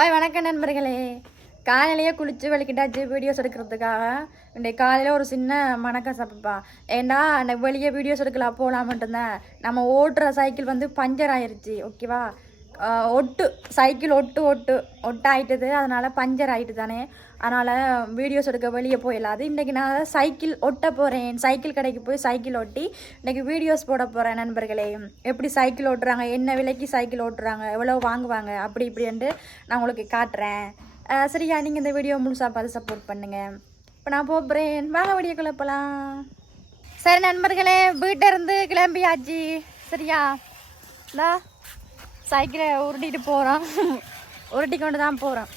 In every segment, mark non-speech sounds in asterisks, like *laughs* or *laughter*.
ஓய் வணக்கம் நண்பர்களே. காலையிலேயே குளிச்சு வலிக்கிட்டாச்சு வீடியோஸ் எடுக்கிறதுக்காக. இன்றைக்கு காலையில் ஒரு சின்ன மனக்கசப்புப்பா ஏண்டா எனக்கு வெளியே வீடியோஸ் எடுக்கலாம் போகலாம் மட்டும்தான் நம்ம ஓட்டுற சைக்கிள் வந்து பஞ்சர் ஆயிடுச்சு ஓகேவா ஒட்டு சைக்கிள் ஒட்டு ஒட்டு ஒட்டாயிட்டது. அதனால் பஞ்சர் ஆயிட்டு தானே. அதனால் வீடியோஸ் எடுக்க வெளியே போயிடலாது இன்றைக்கி நான் சைக்கிள் ஒட்ட போகிறேன் சைக்கிள் கடைக்கு போய் சைக்கிள் ஒட்டி இன்றைக்கி வீடியோஸ் போட போகிறேன் நண்பர்களே. எப்படி சைக்கிள் ஓட்டுறாங்க? என்ன விலைக்கு சைக்கிள் ஓட்டுறாங்க? எவ்வளோ வாங்குவாங்க? அப்படி இப்படின்ட்டு நான் உங்களுக்கு காட்டுறேன். சரியா? நீங்கள் இந்த வீடியோ முழுசாக பார்த்து சப்போர்ட் பண்ணுங்கள் இப்போ நான் போகிறேன் வாங்க வீடியோக்குள்ளே போகலாம் சரி நண்பர்களே வீட்டிலேருந்து கிளம்பியாச்சு. சரியா? இந்தா. சைக்கிளை உருட்டிட்டு போகிறோம் உருட்டி கொண்டு தான் போகிறோம்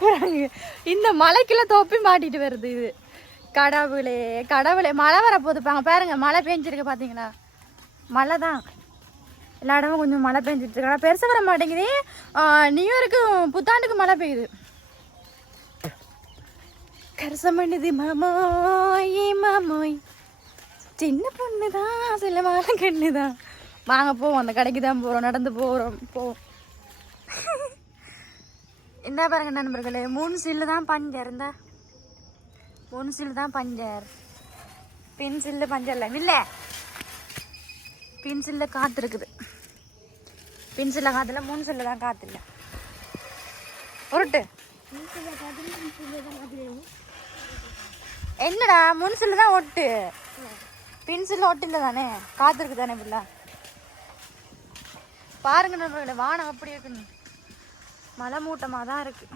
குரங்கு. இந்த மலைக்குள்ள தொப்பி மாட்டிட்டு வருது இது. கடவுளே கடவுளே மழை வர போதுப்பாங்க பாருங்க மழை பெஞ்சிருக்கு பார்த்தீங்களா மழை தான். எல்லா இடமும் கொஞ்சம் மழை பெஞ்சிட்டு இருக்கா. ஆனால் பெருசாக வர மாட்டேங்குது. நியூ இயருக்கும் புத்தாண்டுக்கு மழை பெய்யுது. கரசமண்ணுது மாமோய் மாமோய். சின்ன பொண்ணு தான் சில மாலை கண்ணு தான் வாங்க போவோம். அந்த கடைக்கு தான் போகிறோம் நடந்து போகிறோம் போ. இந்த பாருங்க நண்பர்களே. மூணு சில்லு தான் பஞ்சர். இந்த. மூணு சில்லு தான் பஞ்சர். பின் பஞ்சர்ல இல்லை. இல்லை காற்று இருக்குது பென்சிலில் சில்ல காற்றுல மூணு சில்லு தான் காற்று இல்லை உருட்டு. என்னடா முன்சில் சில்லு தான் ஒட்டு. பென்சில் ஓட்டில் இல்லை தானே? காற்று இருக்கு தானே பிள்ளை பாருங்க நண்பர்களே வானம் அப்படி இருக்குன்னு. மலை மூட்டமாக தான் இருக்கு.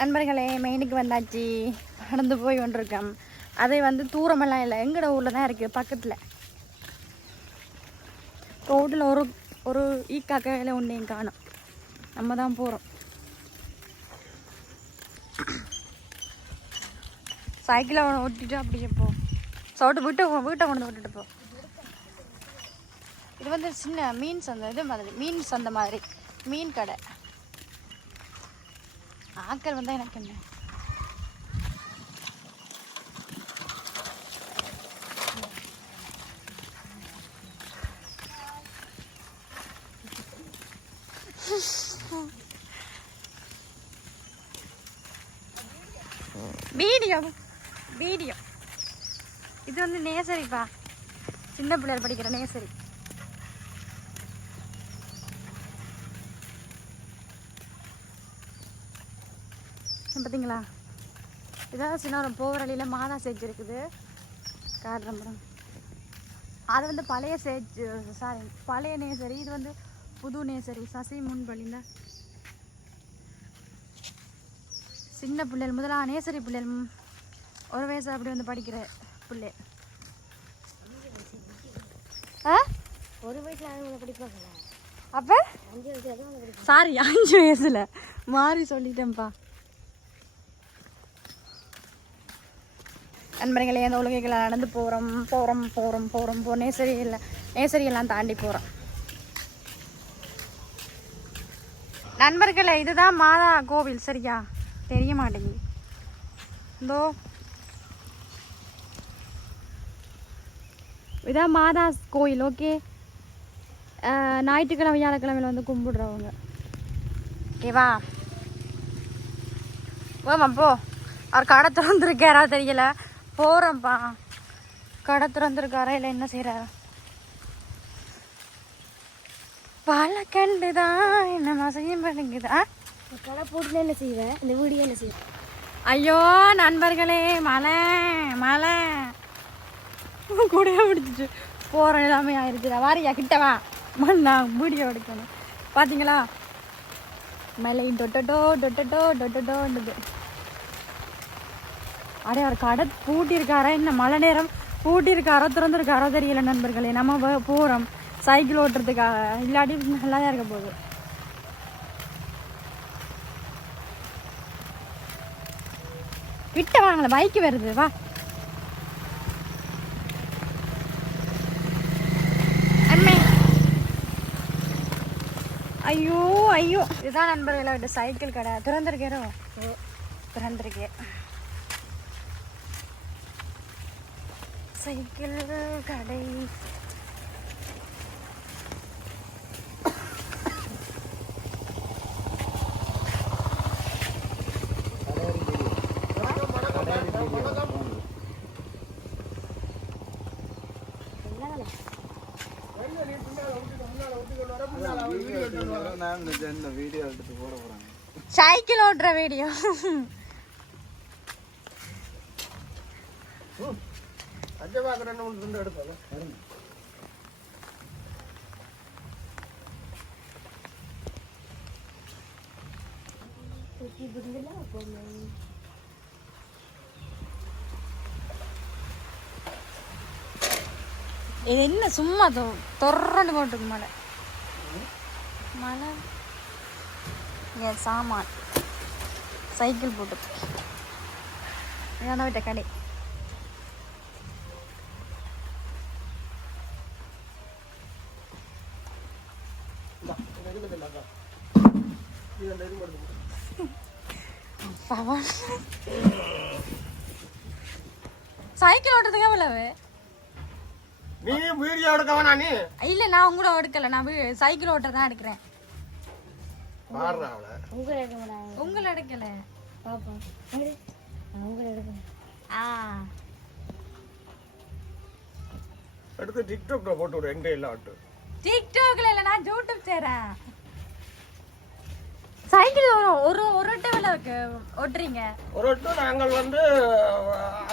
நண்பர்களே மெயினுக்கு வந்தாச்சு. நடந்து போய் கொண்டிருக்கோம் அது வந்து தூரமெல்லாம் இல்லை. எங்கட ஊரில் தான் இருக்குது பக்கத்தில். ரோட்டில் ஒரு ஒரு ஈக்காக்கையில் ஒன்றையும் காணும். நம்ம தான் போகிறோம் சைக்கிளை ஓட்டிட்டு அப்படியே போ. சவுட்டு வீட்டை வீட்டை கொண்டு வந்து விட்டுட்டு போ. இது வந்து சின்ன மீன் சந்தை இது மாதிரி மீன் சந்தை மாதிரி மீன் கடை. ஆக்கள் வந்தால் எனக்கு என்ன? வீடியோ வீடியோ இது வந்து நேசரிப்பா சின்ன பிள்ளையார் படிக்கிற நேசரி. பார்த்தீங்களா இதான் சின்ன போகிற வழியில் மாதா சேஜ் இருக்குது. காடுறம்பரம் அது வந்து பழைய சேஜ் சாரி பழைய நேசரி. இது வந்து புது நேசரி சசி முன்பழிந்த சின்ன பிள்ளைகள் முதலா நேசரி பிள்ளைகள். ஒரு வயசு அப்படி வந்து படிக்கிற பிள்ளை. ஆ? ஒரு வயசுல படிப்பாங்க அப்போ? சாரி அஞ்சு வயசுல. மாறி சொல்லிட்டேன்ப்பா. நண்பர்களே அந்த உலகைகளை நடந்து போகிறோம் போகிறோம் போகிறோம் போகிறோம் போ நேசரி இல்லை நேசரி எல்லாம் தாண்டி போகிறோம் நண்பர்களே இதுதான் மாதா கோவில் சரியா? தெரிய மாட்டேங்குது. இந்தோ இதான் மாதா கோயில் ஓகே? ஞாயிற்றுக்கிழமை வியாழக்கிழமையில் வந்து கும்பிடுறவங்க. ஓகேவா போமா போ. அவர் கடை திறந்துருக்காரா தெரியல. போகிறோம்ப்பா கடை திறந்துருக்காரா இல்லை என்ன செய்கிறாரா பல கண்டுதான் என்ன மசையும் பண்ணுங்குதா கடை போட்டுல என்ன செய்வேன் இந்த வீடியோ என்ன செய்வேன் ஐயோ நண்பர்களே மழை மழை. கூடயே பிடிச்சிச்சு போகிற எல்லாமே ஆயிடுச்சுடா வாரியா கிட்ட வா. மண்ணா வீடியோ எடுக்கணும். பார்த்தீங்களா மலை டொட்டட்டோ டொட்டட்டோ டொட்டட்டோன்றது அடே அவர் கடை பூட்டியிருக்காரா? என்ன மழை நேரம் பூட்டியிருக்காரோ திறந்துருக்காரோ தெரியல நண்பர்களே. நம்ம போகிறோம் சைக்கிள் ஓட்டுறதுக்காக இல்லாட்டி நல்லா தான் இருக்க போகுது. விட்ட வாங்கல பைக் வருது வா. ஐயோ ஐயோ. இதுதான் நண்பர்களை விட்டு சைக்கிள் கடை. திறந்திருக்கிறோ திறந்திருக்கே சைக்கிள் கடை நான் இந்த வீடியோ எடுத்து போட போறாங்க சைக்கிள் ஓட்டுற வீடியோ அஞ்சு பாக்க ரெண்டு மூணு துண்டு எடுப்பாங்க தூக்கி விடுதல போமே இது என்ன சும்மா தொ- தொர்றன்னு போட்டுருக்கு மழை மழை? என் சாமான். சைக்கிள் போட்டு இதான் விட்ட கடை. சைக்கிள் ஓட்டுறதுக்கு எவ்வளவு? நீ வீடியோ எடுக்க வேணா நீ. இல்ல நான் கூட எடுக்கல. நான் சைக்கிள் ஓட்ட தான் எடுக்கிறேன். பாடுறா அவளை. உங்களை எடுக்க மாட்டாங்க. உங்களை எடுக்கல. பாப்பா எடு உங்களை எடுக்கணும். ஆ. எடுத்து டிக்டாக்ல போட்டு விடு எங்க எல்லாம் ஆட்டு டிக்டாக்ல இல்ல நான் யூடியூப் செய்றேன் சைக்கிள் ஒரு ஒரு ஒரு டேபிள் ஓட்டுறீங்க. ஒரு வட்டம் நாங்கள் வந்து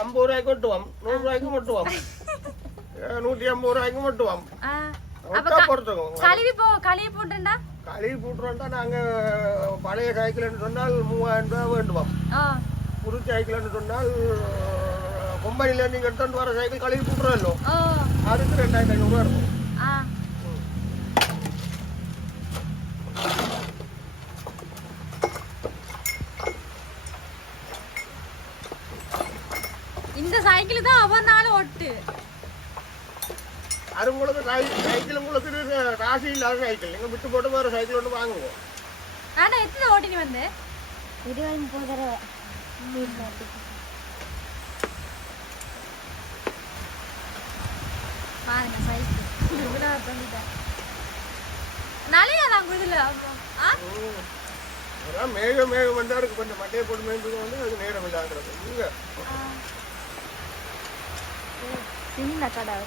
ஐம்பது ரூபாய்க்கு ஒட்டுவோம் நூறு ரூபாய்க்கு மட்டுவோம் நூற்றி ஐம்பது ரூபாய்க்கு பொறுத்துக்கும் கழுவி போ கழுவி போட்டுண்டா கழுவி போட்டுருந்தா நாங்கள் பழைய சைக்கிள்னு சொன்னால் மூவாயிரம் ரூபாய் வேண்டுவோம் புது சைக்கிள்னு சொன்னால் கம்பெனியில் நீங்கள் எடுத்துட்டு வர சைக்கிள் கழுவி ஓ அதுக்கு ரெண்டாயிரத்தி ஐநூறுரூவா இருக்கும் ஆ இந்த சைக்கிள் தான் ஒவ்வொரு நாளும் ஒட்டு அது உங்களுக்கு சை- சைக்கிள் உங்களுக்கு ராசி இல்லாத சைக்கிள் நீங்கள் விட்டு போட்டு வேறு சைக்கிள் ஒன்று வாங்குவோம் ஆனா எத்தனை ஓட்டினி வந்து இருபது முப்பது தடவை பாருங்க சைக்கிள் நிறைய நான் குதில ஆ அதான் மேகம் மேகம் வந்தா இருக்கு கொஞ்சம் மட்டையை போட்டு மேய்ந்தது வந்து அது நேரம் இல்லாங்கிறது இங்கே சின்ன கடை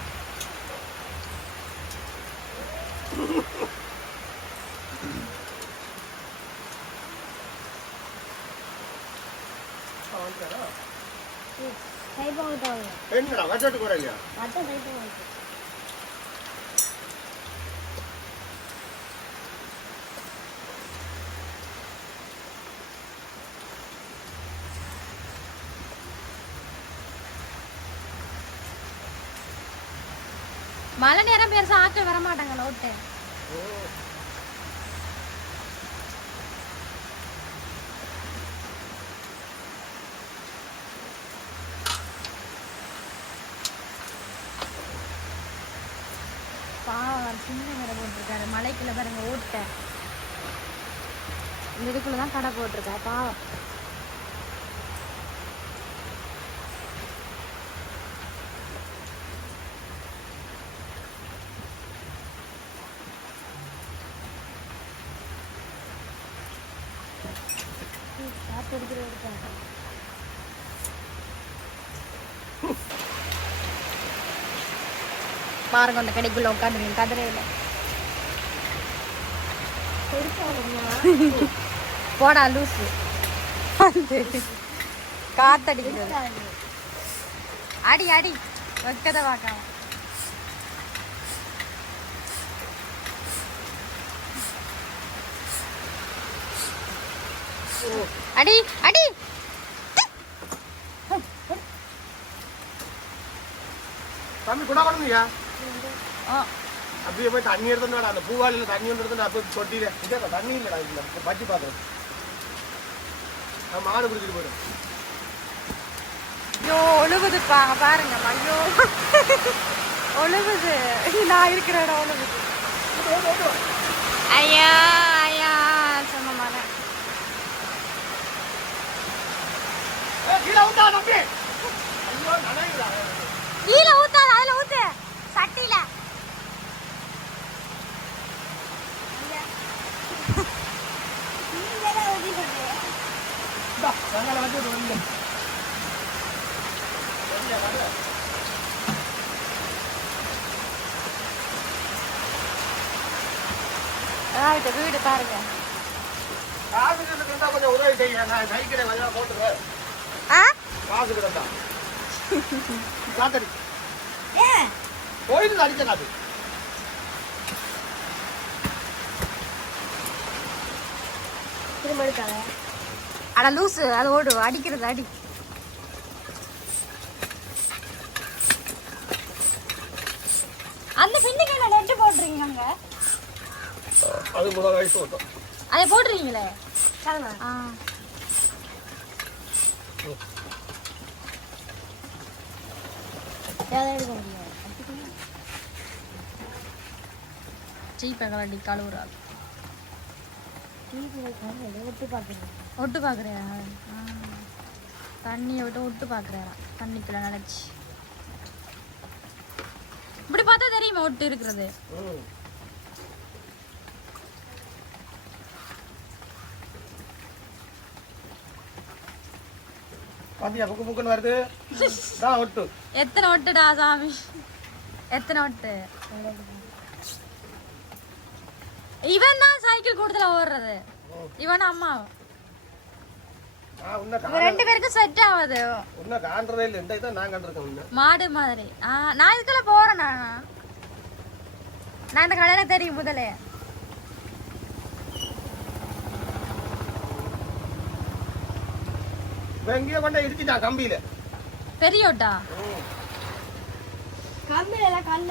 சைப்பா விட்டாங்க என்னடா வச்சத்துக்கு வரையா மொத்தம் சைப்பா விட்டு மழை நேரம் பெருசா ஆட்கள் வர மாட்டாங்களா ஓட்டு பாவம் சின்ன கடை போட்டிருக்காரு. மலைக்குள்ள பாருங்க ஓட்ட. இந்த கடை போட்டிருக்காரு பாவம். இருக்காங்க பாருங்க அந்த கடைக்குள்ள உட்காந்துருங்க கதிரையில போடா லூசு. காத்தடிக்கிறது. அடி அடி. வைக்கத பார்க்காம அடி அடி. தம்பி கூட பண்ணுங்கய்யா அப்படியே போய் தண்ணி எடுத்துட்டு அந்த பூவாலியில் தண்ணி ஒன்று எடுத்து நான் போய் கொட்டிடுறேன் இதே தண்ணி இல்லைடா இதில். பட்டி பார்க்குறேன் நான் மாடு பிடிச்சிட்டு போயிடும் ஐயோ ஒழுகுதுப்பா. பாருங்க ஐயோ ஒழுகுது. நான் இருக்கிற இடம் ஒழுகுது. ஐயா ஐயா சொன்ன மாதிரி ஊத்தா தம்பி ஐயோ நனையுதா கீழ ஊத்தாத அதுல ஊத்து. சட்டியில. வீடு பாருங்க. கொஞ்சம் உதவி செய்ய நான் சைக்கிளை கொஞ்சம் போட்டுருவேன் காசு கிடந்தா காத்தடி ஏன் கோயிலுக்கு அடிச்ச காசு திரும்ப எடுக்காத அட லூசு அது ஓடு அடிக்கிறது அடி. அந்த பின்னுக்கு என்ன நெட்டு போட்டுறீங்க அங்க? அது முதல் வயசு அதை போட்டுறீங்களே கிளம்பா ஆ. ஏதாவது எடுக்க முடியாது சீப்பை கலட்டி ஒட்டு பார்க்குறேன் ஒட்டு பார்க்குறியா தண்ணியை விட்டு ஒட்டு பார்க்குறாரா? தண்ணிக்குள்ள நினச்சி இப்படி பார்த்தா தெரியுமா ஒட்டு இருக்கிறது? பாத்தியா புக்கு புக்குன்னு வருது. *laughs* தான் ஒட்டு எத்தனை ஒட்டுடா சாமி? எத்தனை ஒட்டு இவன் தான் சைக்கிள் கூடுதலா ஓடுறது. இவன் அம்மா ரெண்டு பேருக்கும் செட் ஆகுது. உன்ன காண்றதே இல்லை. இந்த இதை நான் கண்டிருக்கேன் மாடு மாதிரி. நான் இதுக்கெல்லாம் போறேன் நான். நான் இந்த கடையில தெரியும் முதலே. எங்கேயோ கொண்டே இடிச்சிட்டான் கம்பியில. பெரிய ஒட்டா கம்மியில் எல்லாம் கல்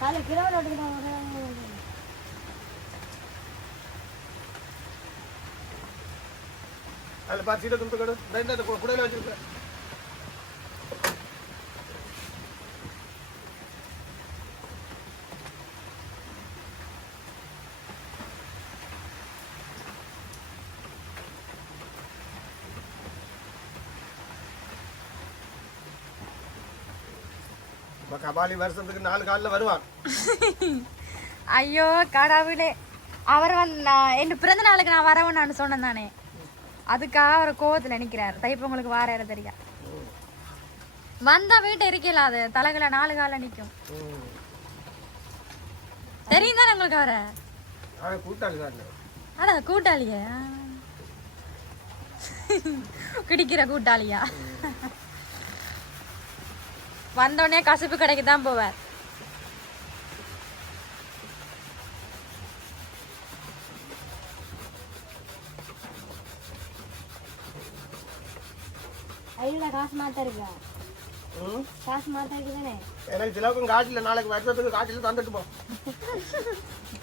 கல் கிலோவில் எடுத்துக்கிட்டோம் அதில் பார்த்து சீட்டை துண்டு கடு. ரெண்டு அந்த குடையில வச்சிருக்கேன் கபாலி வருஷத்துக்கு நாலு காலில் வருவான். *laughs* ஐயோ கடவுளே. அவர் வந்து நான் என் பிறந்த நாளுக்கு நான் வரவன் நான் சொன்னேன் தானே. அதுக்காக அவர் கோவத்தில் நினைக்கிறார் தைப்பொங்கலுக்கு வார இடம் தெரியா? வந்தா வீட்டை இருக்கல அது? தலைகளை நாலு கால நிற்கும். தெரியும் தானே உங்களுக்கு அவரை? அவன் கூட்டாளி தான் அட கூட்டாளியா? *laughs* கிடிக்கிற கூட்டாளியா? வந்தோடனே கசப்பு கடைக்கு தான் போவார் காசு மாற்ற இருக்கா? ம்? காசு மாற்ற இருக்கு தானே எனக்கு சிலவுக்கும் காட்டில் நாளைக்கு வருஷத்துக்கு காட்டில் தந்துட்டு போ. *laughs*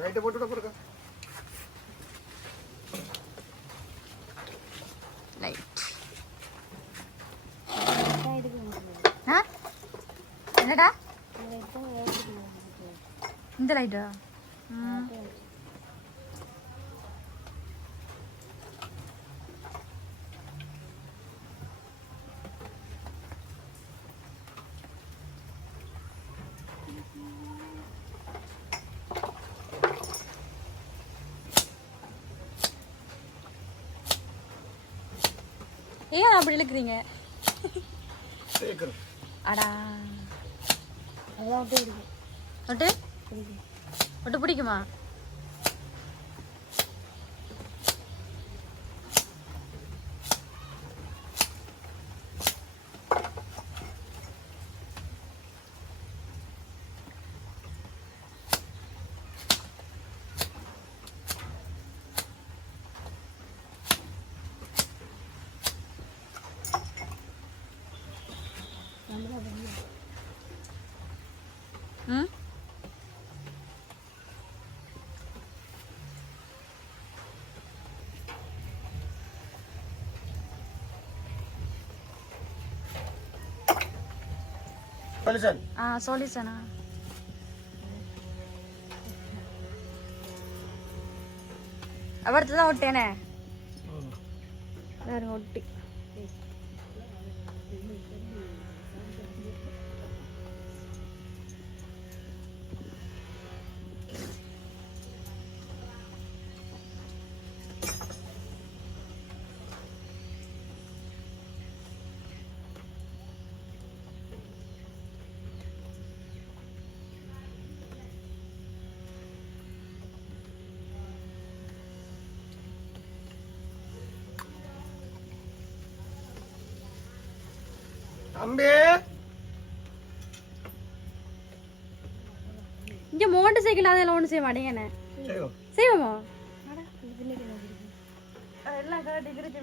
நைட்டு போட்டு போடுங்க லைட் என்னடா? இந்த லைட்டா ஏன் அப்படி இழுக்கிறீங்க? அடா. அதான் அப்படியே இருக்கு. ஒட்டு? ஒட்டு பிடிக்குமா ம் பலிசன் ஆ சொல்லிச்சனா அவர்த்து தான் ஒட்டேனே வேறு ஒட்டி. தம்பி. இங்கே மோட்டர் சைக்கிள் அதெல்லாம் ஒன்றும் செய்ய மாட்டேங்கண்ணே. செய்வோம்? செய்வோமா எல்லாம் கரெக்டாக கிரிச்சு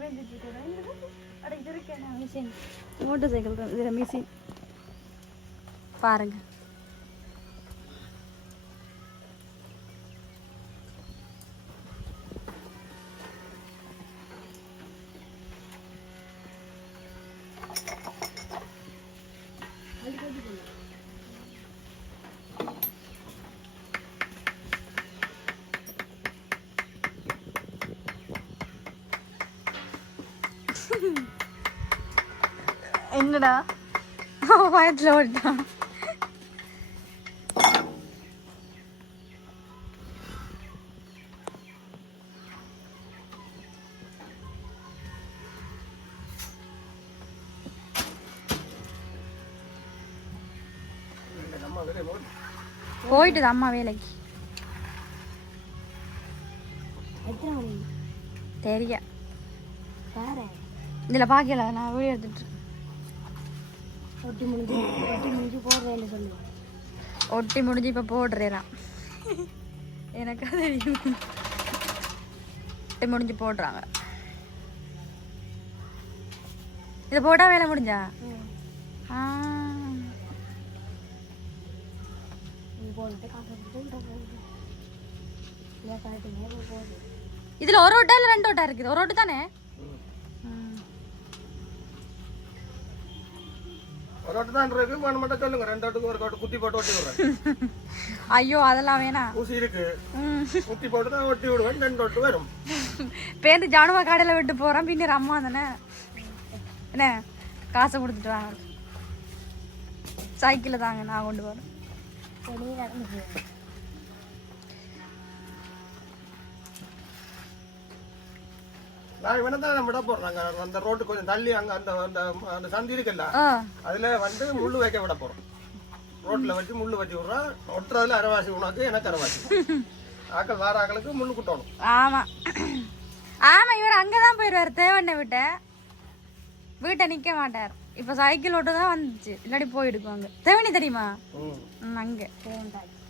என்னடா? வயத்தில் போகணும். போயிட்டுது அம்மா வேலைக்கு. தெரிய இதில் பார்க்கல நான் வீடியோ எடுத்துட்டு ஒட்டி முடிஞ்சு ஒட்டி முடிஞ்சு போடுறேன்னு சொல்லுவேன் ஒட்டி முடிஞ்சு இப்போ போடுறேன் எனக்கு தெரியும். ஒட்டி முடிஞ்சு போடுறாங்க இதை போட்டால் வேலை முடிஞ்சா இதில் ஒரு ஓட்டா இல்லை ரெண்டு ஓட்டா இருக்குது ஒரு ஓட்டு தானே ஒரு ஓட்டு தான் இருக்கு மண் மட்டும் சொல்லுங்க. ரெண்டு ஓட்டுக்கு ஒரு ஓட்டு குத்தி போட்டு விடுறேன். ஐயோ அதெல்லாம் வேணாம் ஊசி இருக்கு. ம். குத்தி போட்டு தான் விடுவேன். ரெண்டு ஓட்டு வரும். பேருந்து ஜானுவா கடையில் விட்டு போகிறோம் பின்னர் அம்மா தானே? என்ன? காசை கொடுத்துட்டு வாங்க. சைக்கிளில் தாங்க நான் கொண்டு போகிறேன் நீ நடந்து போகுது நான் இவனை தான் விட போறோம். அந்த ரோட்டு கொஞ்சம் தள்ளி அங்க அந்த அந்த அந்த சந்தி இருக்குல்ல அதுல வந்து முள்ளு வைக்க விட போறோம். ரோட்ல வச்சு முள்ளு வச்சு விடுறோம் ஒட்டுறதுல அரைவாசி உனக்கு எனக்கு அரைவாசி. ஆக்கள் வார ஆக்களுக்கு முள்ளு குட்டணும். ஆமாம் ஆமாம் இவர் அங்கே தான் போயிடுவார் தேவண்ணை விட்ட. வீட்டை நிற்க மாட்டார். இப்போ சைக்கிள் ஓட்டு தான் வந்துச்சு. இல்லாட்டி போயிடுக்கும் அங்கே. தேவண்ணி தெரியுமா? அங்கே.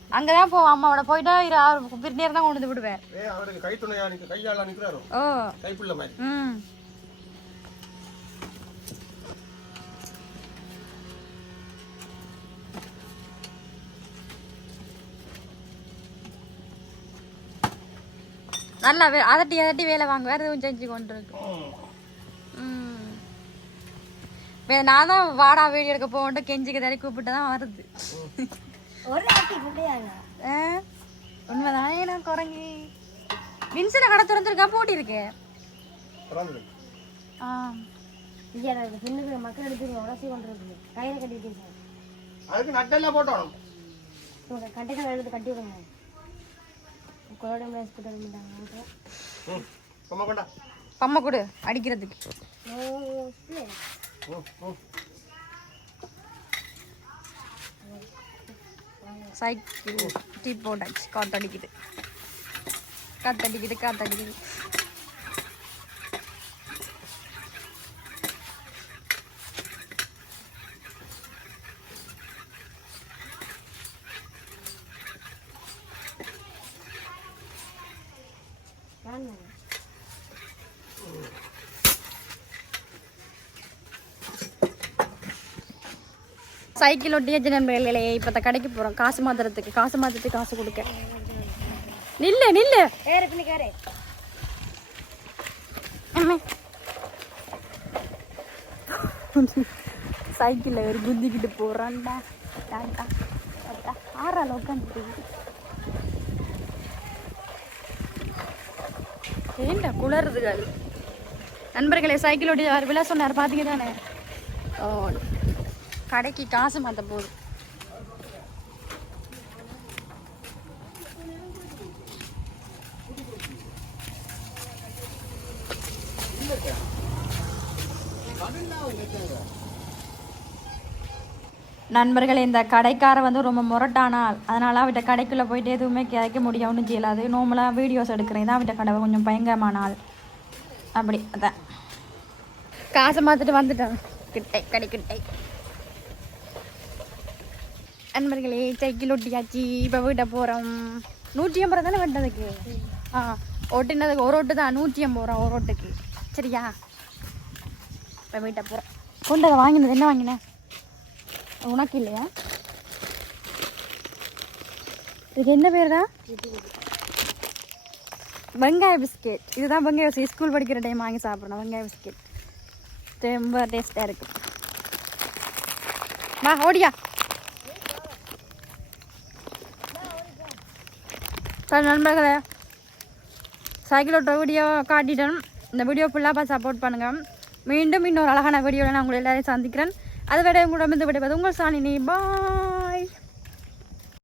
தேவண்டாய் அங்கே தான் போவோம் அம்மாவோட போயிட்டா இரு அவர் பிரிநேரம் தான் கொண்டு வந்து விடுவார் ஏ அவருக்கு கை துணையா நிக்க கையால நிக்கிறாரு? ஓ. கைப்புள்ள மாதிரி. ம். நல்லா வே அதட்டி அதட்டி வேலை வாங்க வேறு எதுவும் செஞ்சு கொண்டு இருக்கு. நான் தான் வாடா வீடியோ எடுக்க போகட்டும் கெஞ்சிக்க தடை கூப்பிட்டு தான் வருது உண்மைதானே நான் குரங்கி. வின்சனை கடை திறந்துருக்கா? பிறந்தது ஆ. சின்ன மக்கள் எடுத்து உடச்சி கொண்டு கையில் கட்டிட்டு சார் அதுக்கு நட்டெல்லாம் போட்டோம் கண்டிப்பாக எழுதி கட்டி விடுங்க. குழந்தை சும்மா கொண்டா. பம்மை கொடு. அடிக்கிறதுக்கு. ம் சைக்கிள் டீ போட்டாச்சு காத்தடிக்குது. காத்தடிக்குது காத்தடிக்குது. சைக்கிள் ஒட்டியாச்சு நண்பர்களே இப்போ கடைக்கு போகிறோம் காசு மாத்துறதுக்கு. காசு மாத்துறதுக்கு காசு கொடுக்க. நில்லு நில்லு. சைக்கிளில் ஒரு குந்திக்கிட்டு போகிறான்டா ஆறால் உட்காந்துட்டு ஏண்டா குளறுதுகள் நண்பர்களே சைக்கிள் ஓடி அவர் விழா சொன்னார். பார்த்தீங்க தானே ஓ கடைக்கு காசு மாற்ற போகுது நண்பர்கள் இந்த கடைக்கார வந்து ரொம்ப முரட்டானால் அதனால் அவட்ட கடைக்குள்ளே போயிட்டு எதுவுமே கிடைக்க முடியும் ஒன்றும் செய்யலாது. நோமலாக வீடியோஸ் எடுக்கிறேன். தான் அவட்ட கடை கொஞ்சம் பயங்கரமான ஆள். அப்படி அதான். காசை மாற்றிட்டு வந்துட்டேன். கிட்டை கடைக்கிட்டே நண்பர்களே சைக்கிள் ஒட்டியாச்சு இப்போ வீட்டை போகிறோம் நூற்றி ஐம்பது தானே வெட்டதுக்கு? ஆ ஒட்டினதுக்கு ஒரு ஓட்டு தான். நூற்றி ஐம்பது ரூபா ஒரு ஓட்டுக்கு. சரியா? இப்போ வீட்டை போகிறோம் கொண்டு அதை வாங்கினது. என்ன வாங்கினேன் உனக்கு இல்லையா? இது என்ன பேர் தான்? வெங்காய பிஸ்கெட். இதுதான் வெங்காய பிஸ்கெட். ஸ்கூல் படிக்கிற டைம் வாங்கி சாப்பிடணும். வெங்காய பிஸ்கெட். ரொம்ப டேஸ்ட்டாக இருக்குது வா ஓடியா. நண்பர்களே சைக்கிள் ஓட்டுற வீடியோ காட்டிட்டேன். இந்த வீடியோ ஃபுல்லாக பார்த்து சப்போர்ட் பண்ணுங்கள் மீண்டும் இன்னொரு அழகான வீடியோவில் நான் உங்களை எல்லோரையும் சந்திக்கிறேன். அது விட உங்களிடம் இந்த விடைபது உங்கள் சாலினி. பா